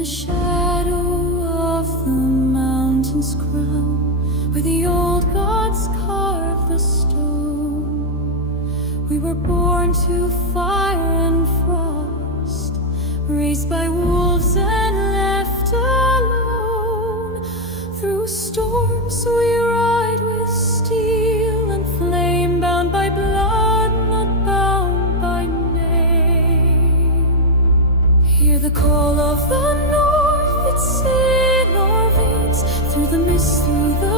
the shadow of the mountain's crown, where the old gods carved the stone, we were born to fire and frost, raised by wolves and left alone. Through storms we ride with steel and flame, bound by blood, not bound by name. Hear the call of the north, it's in our veins, through the mist, through the